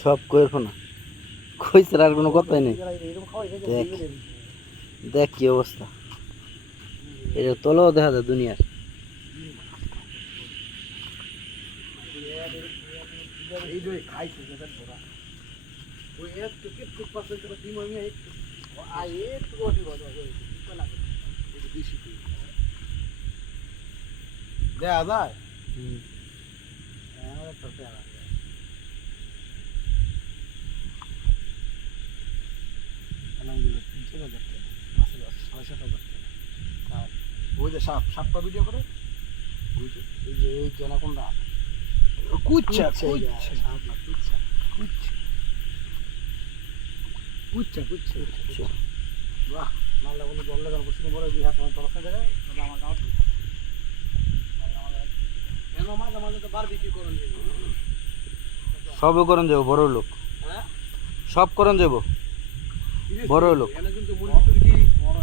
সব কইর না কইছে আর কোনো কথাই নেই দেখ দেখ কি অবস্থা এটা তলাও দেখা যায় দুনিয়ার দেখা যায় ওই যে সাপটা ভিডিও করে এই যে এই জনাকোনটা কুচ্ছা কুচ্ছা কুচ্ছা কুচ্ছা কুচ্ছা বাহ মাল্লা বলে জল লাগানো বসে বড় দুই হাত আমার দরকার জায়গায় আমার গাঁও কেন মাঝে মাঝে তো বারবিকিউ করন সবও করন যাবো বড় লোক হ্যাঁ সব করন যাবো বড় লোক এখানে কিন্তু মুরগি